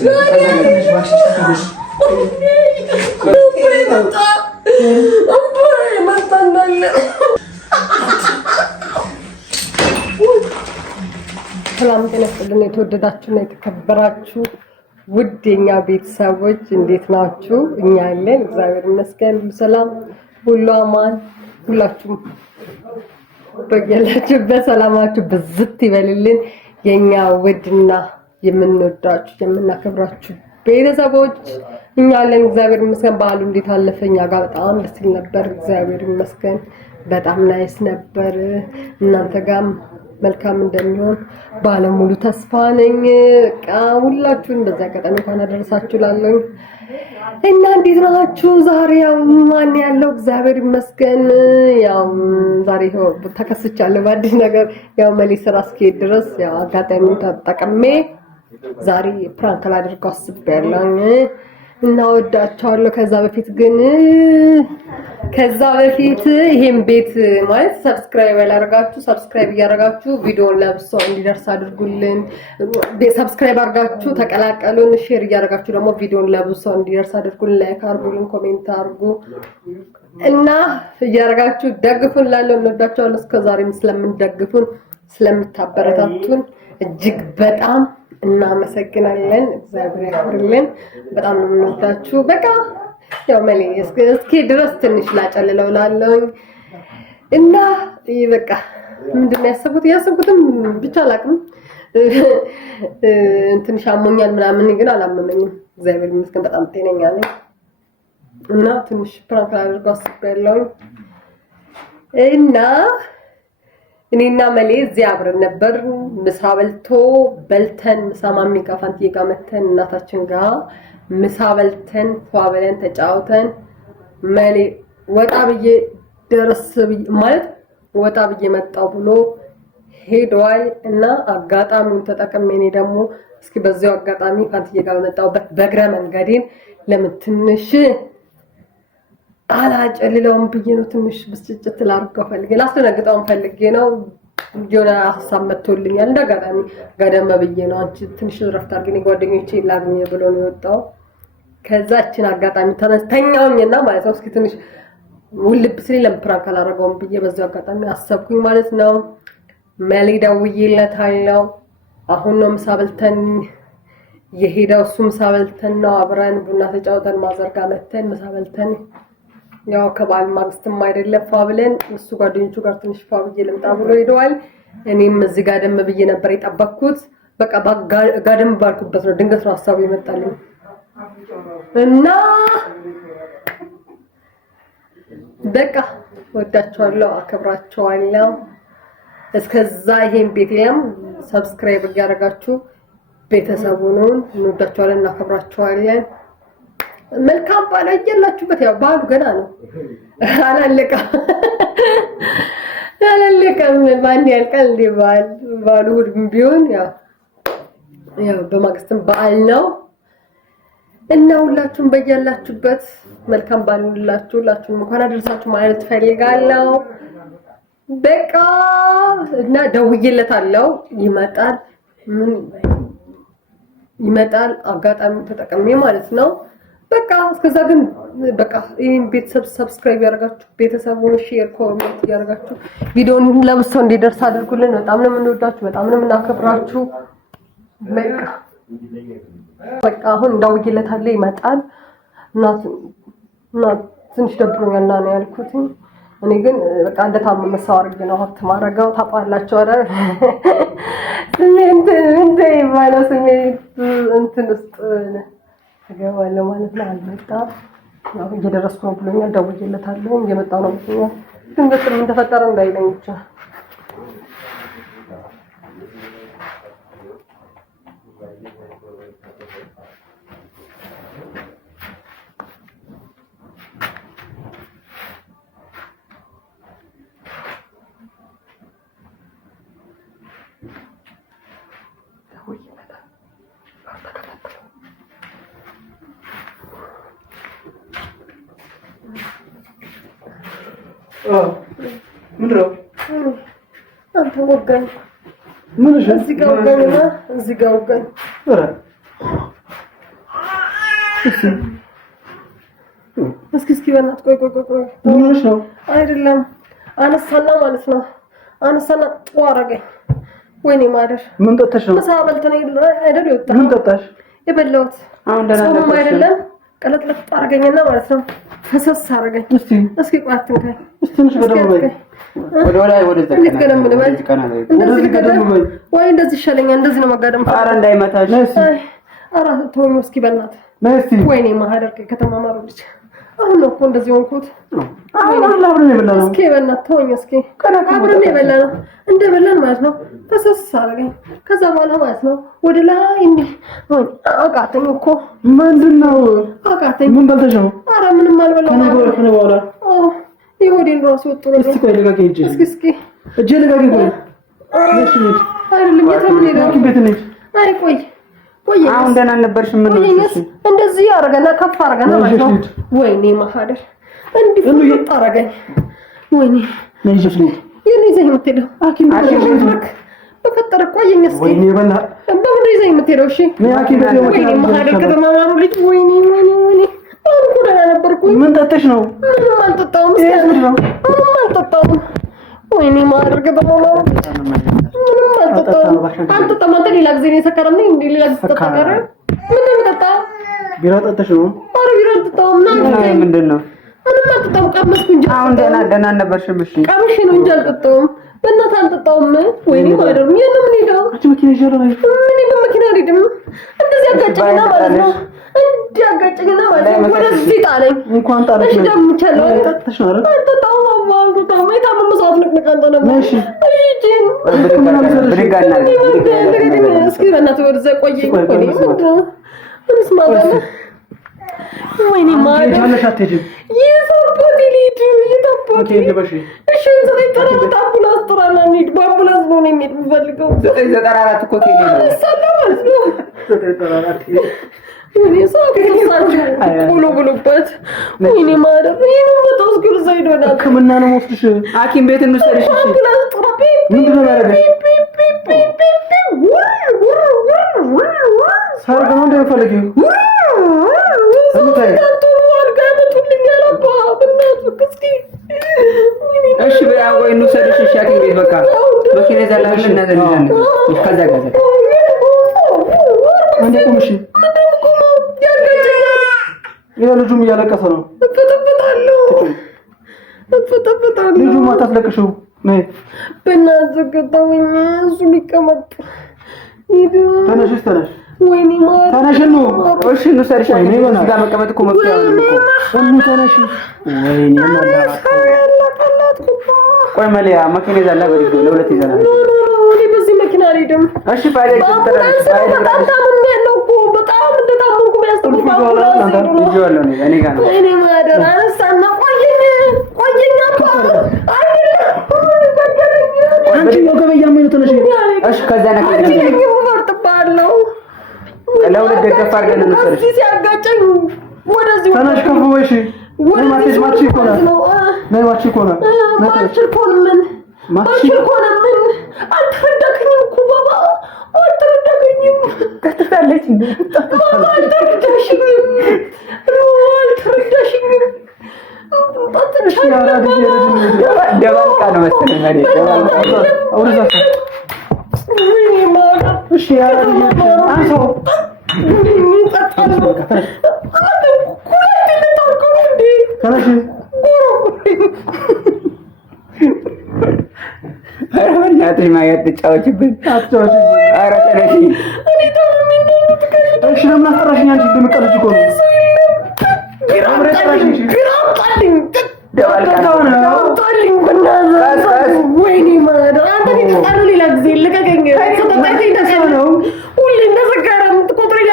ሰላም ጤና ይስጥልን የተወደዳችሁና የተከበራችሁ ውድ የኛ ቤተሰቦች እንዴት ናችሁ? እኛ አለን እግዚአብሔር ይመስገን ሰላም ሁሉ አማን። ሁላችሁም በየላችሁበት ሰላማችሁ ብዝት ይበልልን። የኛ ውድና የምንወዳችሁ የምናከብራችሁ ቤተሰቦች እኛ አለን እግዚአብሔር ይመስገን። በዓሉ እንዴት አለፈ? እኛ ጋር በጣም ደስ ይል ነበር እግዚአብሔር ይመስገን። በጣም ናይስ ነበር። እናንተ ጋርም መልካም እንደሚሆን ባለሙሉ ተስፋ ነኝ። በቃ ሁላችሁም በዛ አጋጣሚ እንኳን አደረሳችሁ ላለኝ እና እንዴት ናችሁ? ዛሬ ያው ማን ያለው እግዚአብሔር ይመስገን። ያው ዛሬ ተከስቻለሁ በአዲስ ነገር። ያው መሌ ስራ እስኪሄድ ድረስ ያው አጋጣሚውን ተጠቅሜ ዛሬ ፕራንክ ላደርገው አስቤያለሁ እና ወዳችኋለሁ። ከዛ በፊት ይሄን ቤት ማለት ሰብስክራይብ ያላደረጋችሁ ሰብስክራይብ እያደረጋችሁ ቪዲዮውን ለብሶ እንዲደርስ አድርጉልን። ሰብስክራይብ አድርጋችሁ ተቀላቀሉን። ሼር እያደረጋችሁ ደግሞ ቪዲዮውን ለብሶ እንዲደርስ አድርጉልን። ላይክ አድርጉልን፣ ኮሜንት አድርጉ እና እያደረጋችሁ ደግፉን። ላለው እንወዳችኋለን። እስከዛሬም ስለምንደግፉን ስለምታበረታቱን እጅግ በጣም እናመሰግናለን። እግዚአብሔር ያክብርልን። በጣም ነው የምንወዳችሁ። በቃ ያው መሌ እስኪ ድረስ ትንሽ ላጨልለው ላለኝ እና በቃ ምንድነው ያሰብኩትም ብቻ አላቅም። ትንሽ አሞኛል ምናምን ግን አላመመኝም እግዚአብሔር ይመስገን። በጣም ጤነኛ ነኝ እና ትንሽ ፕራንክ አድርገው አስቤያለሁ እና እኔና መሌ እዚህ አብረን ነበር። ምሳ በልተን ምሳ ማሚ ጋር ፋንቲዬ ጋር መተን እናታችን ጋር ምሳ በልተን ፏ ብለን ተጫውተን መሌ ወጣ ብዬ መጣው ብሎ ሄዷል እና አጋጣሚውን ተጠቅሜ እኔ ደግሞ እስኪ በዚያው አጋጣሚ ፋንቲዬ ጋር መጣሁበት በእግረ መንገዴን ለምን ትንሽ አላጨልለውም ብዬ ነው። ትንሽ ብስጭት ላድርገው ፈልጌ ላስደነግጠውም ፈልጌ ነው። የሆነ ሀሳብ መጥቶልኛል እንደጋጣሚ ጋደም ብዬ ነው። አንቺ ትንሽ ረፍት አድርገኝ ጓደኞቼ ላግኝ ብሎ ነው የወጣው። ከዛችን አጋጣሚ ተነስተኛውኝና ማለት ነው እስኪ ትንሽ ውልብ ሲል ለምፕራንክ አላደረገውም ብዬ በዛው አጋጣሚ አሰብኩኝ ማለት ነው። መሌ ደውዬለታለሁ። አሁን ነው ምሳ በልተን የሄደው። እሱ ምሳ በልተን ነው አብረን ቡና ተጫውተን ማዘርጋ መተን ምሳ በልተን ያው ከበዓል ማግስትም አይደለም ፏ ብለን እሱ ጓደኞቹ ጋር ትንሽ ፏ ብዬ ልምጣ ብሎ ሄደዋል። እኔም እዚህ ጋደም ብዬ ነበር የጠበቅኩት። በቃ ጋደም ባልኩበት ነው ድንገት ነው ሀሳቡ ይመጣልኝ እና በቃ ወዳችኋለሁ፣ አከብራችኋለሁ። እስከዛ ይሄን ቤቴም ሰብስክራይብ እያደረጋችሁ ቤተሰቡን እንወዳችኋለን፣ እናከብራችኋለን። መልካም በዓል ያላችሁበት። ያው በዓሉ ገና ነው አላለቀም። ማን ያልቃል እንዴ? በዓሉ ሁሉም ቢሆን ያው በማግስትም በዓል ነው እና ሁላችሁም በያላችሁበት መልካም በዓል ሁላችሁ እንኳን አደረሳችሁ ማለት ፈልጋለሁ። በቃ እና ደውዬለታለሁ ይመጣል አጋጣሚ ተጠቅሜ ማለት ነው። በቃ እስከዛ ግን በቃ ይሄን ቤተሰብ ሰብስክራይብ ያደርጋችሁ ቤተሰቡን ሼር ኮሜንት ያደርጋችሁ ቪዲዮውን ለብሰው እንዲደርስ አድርጉልን። በጣም ነው የምንወዳችሁ፣ በጣም ነው የምናከብራችሁ። በቃ አሁን ደውዬለታለሁ ይመጣል እና ትንሽ ደብሮኛል እና ነው ያልኩት። እኔ ግን በቃ እንደታመመ ሰው አድርጌ ነው ሀብት ማረጋው። ታውቃላችሁ አይደል? እንትን ውስጥ ገባለሁ ማለት ነው። አልመጣም ያው እየደረስኩ ነው ብሎኛል። ደውዬለታለሁ እየመጣሁ ነው ብሎኛል። ግን ምን ተፈጠረ እንዳይለኝ ብቻ ምንድነው? አንተ ወጋኝ። ምን እሺ? እዚህ ጋር ወጋኝና እዚህ ጋር ወጋኝ። ኧረ እስኪ በእናትህ ቆይ ምንሽ ነው? አይደለም አነሳና ማለት ነው አነሳና ጥሩ አደረገኝ። ወይኔ ማደር ምን ጠጣሽ ነው? ምሳ በልተን አይደል የወጣው? ምን ጠጣሽ? የበላሁት አሁን ደህና ነበር አይደለም ቀለጥለጥ አደረገኝና ማለት ነው ፈሰስ አደረገኝ። እስኪ ቋትን ከይ ትንሽ በደንብ በይ ወደ ላይ ወደ ወይ እንደዚህ ይሻለኛል። እንደዚህ ነው መጋደም። ኧረ እንዳይመታሽ። ኧረ ተወኝ እስኪ በእናትህ። ወይኔ ማህደር ከተማ ማሩልሽ። አሁን ነው እኮ እንደዚህ ሆንኩት። አሁን አብረን የበላነው። እስኪ በእናትህ ተወኝ እስኪ። አብረን የበላነው እንደበላን ማለት ነው ፈሰስ አደረገኝ። ከዛ በኋላ ማለት ነው ወደ ላይ እንዲህ አቃተኝ እኮ። ምንድነው አቃተኝ? ምን በልተሽ ነው? ኧረ ምንም አልበላሁም። ከነ በኋላ ይሁዲን ራሱ ወጥሮ ነው። እስኪ ቆይ ልቀቂ እጄ። እስኪ እጄ ልቀቂ ቆይ። እሺ ነኝ አይደለም የትም ሄደው ቤት ነኝ። አይ ቆይ አሁን ደህና ነበርሽ? ምን ነው እንደዚህ አደረገና ከፍ አደረገና ማለት ነው። ወይኔ ማህደር እንዲህ ፍልጥ አደረገኝ። ወይኔ ነይሽ ነኝ የኔ ይዘኝ የምትሄደው ሐኪም ቤት በፈጠረ ቆየኝ እስኪ። ወይኔ በላ በምን ይዘኝ የምትሄደው? እሺ ወይኔ ማህደር ከተማማሩ ልጅ ወይኔ አሁን እኮ ደህና ነበርኩኝ። ምን ጠጥተሽ ነው? ምንም አልጠጣሁም። ምንም አልጠጣሁም። ወይኔ ማህደር ከተማማሩ ምንም አልጠጣሁም። አልጠጣም። አንተ ሌላ ጊዜ ነው የሰከረም ነኝ እንዴ? ሌላ ጊዜ ተጠቀረ ምን እንደምጠጣው ቢራ ጠጥተሽ ነው? ኧረ ቢራ አልጠጣሁም። ምንድን ነው? ምንም አልጠጣሁም። ቀመስኩ እንጂ አሁን ደህና ነበርሽም? እሺ ቀምሼ ነው እንጂ አልጠጣሁም። በእናትህ አልጠጣሁም። ወይኔ ማህደር የት ነው የምንሄደው? አንቺ መኪና ይዤ ነው። እኔ በመኪና አልሄድም። እንደዚህ አጋጨኝና ማለት ነው እንዲህ አጋጨኝና ማለት ነው ወደዚህ ጣለኝ። እንኳን ጣለሽ እሺ ደግሞ ቻለው ጠጥተሽ ነው አይደል? አልጠጣሁም። አልጠጣሁም። የታመመ ሰዓት ንቅንቅ አንተ ነበር። እሺ እስኪ በእናትህ ወደዛ ቆየኝ። ወይኔ ምንድነው ምንስ ማለት ነው? ወይኔ ማህደር የታባቴ ልሂድ የታባቴ እሺ ዘጠኝ ጠራት አምቡላንስ ጥራና እንሂድ። በአምቡላንስ ነው የሚሄድ የምፈልገው። 994 እኮ ቴሌ ነው ማለት ነው። ወይኔ ሰዓት ተሳችሁ ቁሉ ብሉበት። ወይኔ ማህደር ይሄን በጣም ስኩል ዘይዶና ሕክምና ነው ወስድሽ ሐኪም ቤት እንውሰድሽ። እሺ አምቡላንስ ጥራ። ምንድነው ያደረገሽ? ሰርግ ነው እንደምፈልጊው እሺ በያ ወይ እንውሰድሽ። እሺ ሐኪም ቤት በቃ መኪና ይዛላሽ እና ዘንደን ከዛ አንዴ ቁምሽ ይሄ ልጁም እያለቀሰ ነው። እፈጠበታለሁ። ልጁ ማታስለቅሽው ነይ በእናትህ ገባኝ። እሱ ሊቀመጥ ሂድ። ተነሽ ተነሽ። ወይኔ ማህደር ተነሽ ነው። እሺ እንውሰድሽ። ሐኪም ቤት እዛ መቀመጥ እኮ መፍትሄ ነው እኮ። ተነሽ። ወይኔ ቆይ መለያ መኪና ይዛላ በልጅ ለሁለት ይዘናል። እኔ በዚህ መኪና አልሄድም። እሺ ባይደግ ተረጋግጥ። በጣም እንደታመምኩ ቢያስተምሩ ይዤዋለሁ እኔ ጋር ነው። እኔ ማህደር አነሳና ቆየኝ አንቺ ወገበ ያመኝ ተነሽ። እሺ ከዛ ነገር ወርጥባለሁ ለሁለት ደገፍ አድርገን እንውሰድሽ። እዚህ ሲያጋጨኝ ወደዚህ ተነሽ ከፍ ወይ። እሺ ማቺ ኮና ነይ ማቺ ኮና ማቺ ኮና ምን አልተረዳከኝም እኮ ባባ አልተረዳከኝም። ከተታለች እንዴ አልተረዳሽኝም። ደባልቃ ነው መሰለኝ አይደል? ደባልቃ አውርዛ እሺ ያራዲ አንሶ ተነሽ ኧረ በእናትሽ ማየት ትጫወችብን። ኧረ ተነሽ። እሺ ለምን አስጠራሽኝ? አንቺ እንደምቀልጅ እኮ ነው። ወይኔ ማህደር አንተ ሊጠጣሉ ሌላ ጊዜ ልቀቀኝ። ሁሌ እንደዘጋራ የምትቆጥረኝ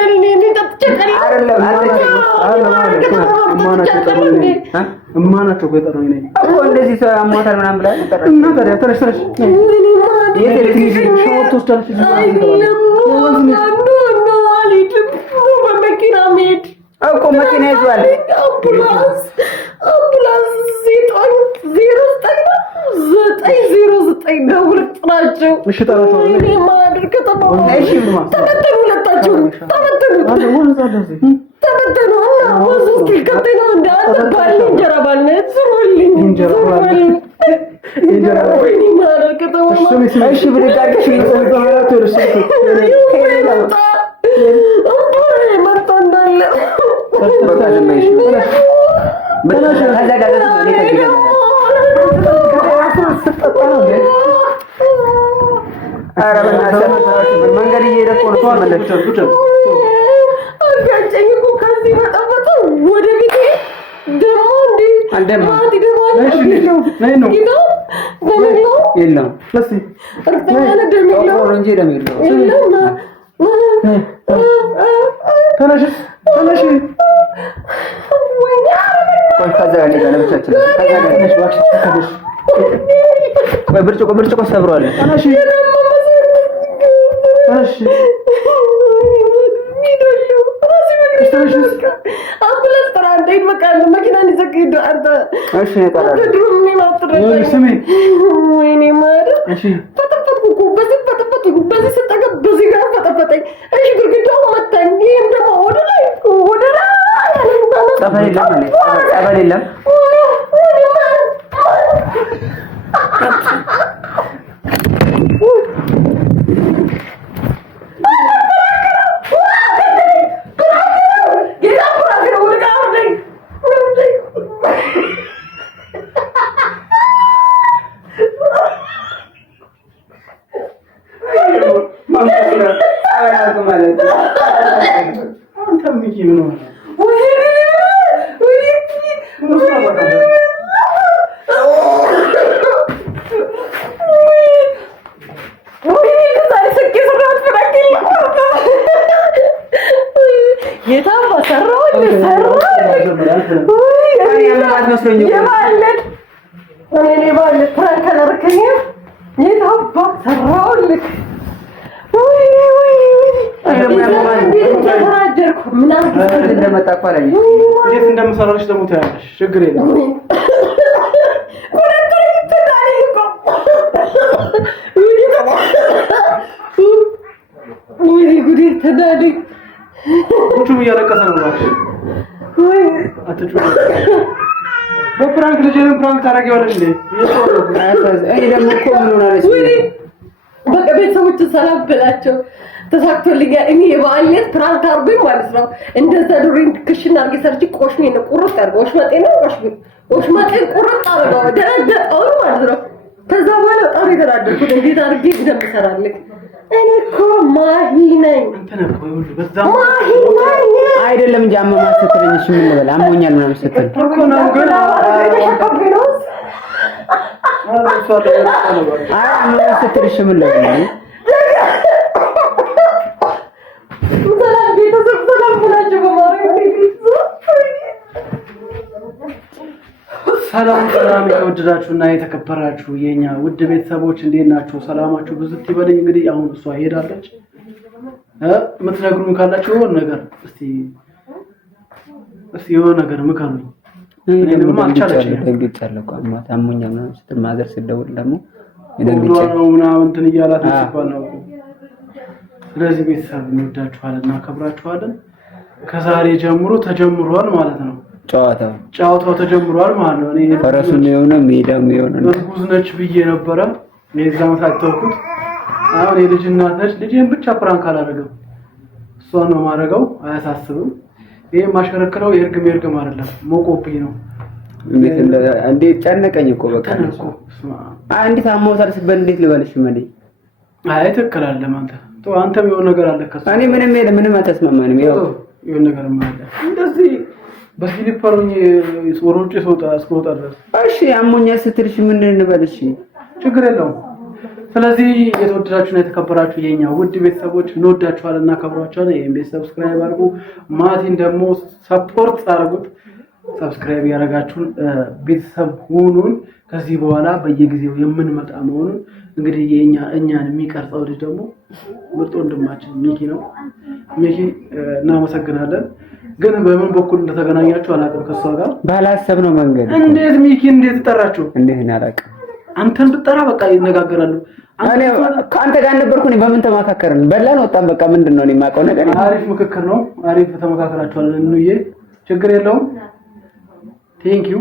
እማናቸው የጠሩኝ ነኝ እኮ እንደዚህ ሰው አሟታል ምናምን ብላ እና ታዲያ ተነሽ ተነሽ በመኪና መሄድ እኮ መኪና ይዟል። አምቡላንስ 909 ደውል ጥራቸው። እሺ ጠራቸው። እኔ ማድር ከተማ ተበተኑ፣ ሁለታችሁ ተበተኑ። ተበተነውና ወንዝ ውስጥ ከተና እንዳልባል እንጀራ ባልነት ሱልኝ እንጀራ ወይኔ ማለት ከተማ እሺ ብለቃቅሽ ተመራቶ እርሱት መጣናለ በቃ ለማይሽ በላሽ ታዛጋለ አረ በእናትህ መንገድ እየሄድኩ ነው ተመለስኩ አጋጨኝ እኮ ከዚህ በጣም ወደ ቤቴ ደሞ እንዴ ማቲ ደሞ ነው የለም ለሲ እርግጠኛ ደሞ ነው እንጂ ደሞ የለም ተነሽ ቆይ ከዛ ጋር ለብቻችን ከዛ ጋር ነሽ ዋክሽ ተከደሽ ቆይ ብርጭቆ ሰብሯል ተነሽ አምቡላንስ ጥራ እንዴት በቃ መኪና እንዲዘግይዶ አንተ እሺ ነጣራ ድሩም ነው ማጥረኝ ስሚ ወይኔ ማር እሺ ተጠፈጥኩ በዚህ ስጠገብ በዚህ ጋር ተጠፈጠኝ እሺ ግርግዳው መታኝ ይሄም ደግሞ ወደ ላይ ጸበል የለም እንዴት እንደምሰራልሽ ደግሞ ታያለሽ ችግር የለም ወይ ጉዴ ተዳዲ ቁጭ እያለቀሰ ነው ማለት ወይ አትጩ በፕራንክ ልጅን ፕራንክ ታረጋለሽ እንዴ እኔ ደግሞ እኮ ምን ሆናለሽ በቃ ቤተሰቦች ሰላም ብላቸው ተሳክቶልኛል እኔ የባለት ፕራንክ አርጎኝ ማለት ነው እንደዛ ዱሪን ክሽና አርጌ ሰርጂ ቆሽሜ ነው ቁርጥ አርጎ ወሽመጤ ቁርጥ አርጎ ደረደው ማለት ነው ከዛ በኋላ በጣም የተናደድኩት እንዴት አርጌ እንደምሰራልክ እኔ እኮ ማሂ ነኝ አይደለም እንጂ አመማት ስትለኝሽ ምን ልበል አሞኛል ምናምን ስትል እኮ ነው ግን አመማት ስትልሽ ምን ልበል ሰላም የተወደዳችሁና የተከበራችሁ የኛ ውድ ቤተሰቦች እንዴት ናችሁ? ሰላማችሁ ብዙት ይበልኝ። እንግዲህ አሁን እሷ ሄዳለች። የምትነግሩን ካላችሁ የሆነ ነገር እስቲ የሆነ ነገር ምከሩኝ። እኔም አልቻለችም። ደንግጫለሁ እኮ አማት አሞኛል ምናምን ስትል ማዘር ስትደውል ደግሞ ይደንግጫለሁ ምናምን እንትን እያላት ነው። ስለዚህ ቤተሰብ እንወዳችኋለን እና ከብራችኋለን። ከዛሬ ጀምሮ ተጀምሯል ማለት ነው። ጨዋታው ተጀምሯል ማለት ነው። እኔ ፈረሱን የሆነ ሜዳም የሆነ ጉዝ ነች ብዬ ነበረ የዛው ታተውኩት። አሁን የልጅናት ነች ልጄን ብቻ ፕራንክ አላደረገም እሷን ነው ማረጋው አያሳስብም። ይሄ ማሽከረክረው የርግም አይደለም ሞቆብኝ ነው። እንዴት ጨነቀኝ እኮ በቃ ነው እንዴት አሞታል ስትበል እንዴት ልበልሽ ማለት አይ ተከላለም አንተም የሆነ ነገር አለ ከሱ እኔ ምንም አተስማማንም ይሄው የሆነ ነገር ማለት እንደዚህ በፊሊፐሩኝ ሶሮጭ ስወጣ ድረስ እሺ አሞኛ ስትልሽ ምን እንበልሽ ችግር የለውም። ስለዚህ የተወደዳችሁና የተከበራችሁ የኛ ውድ ቤተሰቦች እንወዳችኋልና ከብራችኋልና ይሄን ቤት ሰብስክራይብ አድርጉ። ማቲን ደግሞ ሰፖርት አድርጉት። ሰብስክራይብ ያደረጋችሁን ቤተሰብ ሁኑን። ከዚህ በኋላ በየጊዜው የምንመጣ መሆኑን እንግዲህ እኛን የሚቀርጸው ልጅ ደግሞ ምርጥ ወንድማችን ሚኪ ነው። ሚኪ እናመሰግናለን። ግን በምን በኩል እንደተገናኛችሁ አላውቅም። ከሷ ጋር ባላሰብነው መንገድ እንዴት ሚኪ እንዴት ተጠራችሁ? እንዴት እናላቀ አንተን ብጠራ በቃ ይነጋገራሉ። እኔ ከአንተ ጋር ነበርኩኝ በምን ተማካከርን? በላን ወጣን በቃ ምንድነው እኔ የማውቀው ነገር አሪፍ ምክክር ነው። አሪፍ ተመካከራችኋል። እንዬ ችግር የለውም። ቴንክ ዩ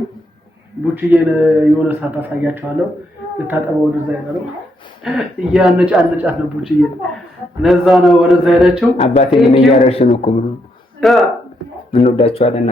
ቡችዬ የሆነ ሰዓት አሳያችኋለሁ። ልታጠበው ወደዛ ይላል እያነጫነጫት ነው ቡችዬ። ለዛ ነው ወደዛ ሄደችው። አባቴ ምን እያረሽ ነው እኮ ብሎ እንወዳችኋለን።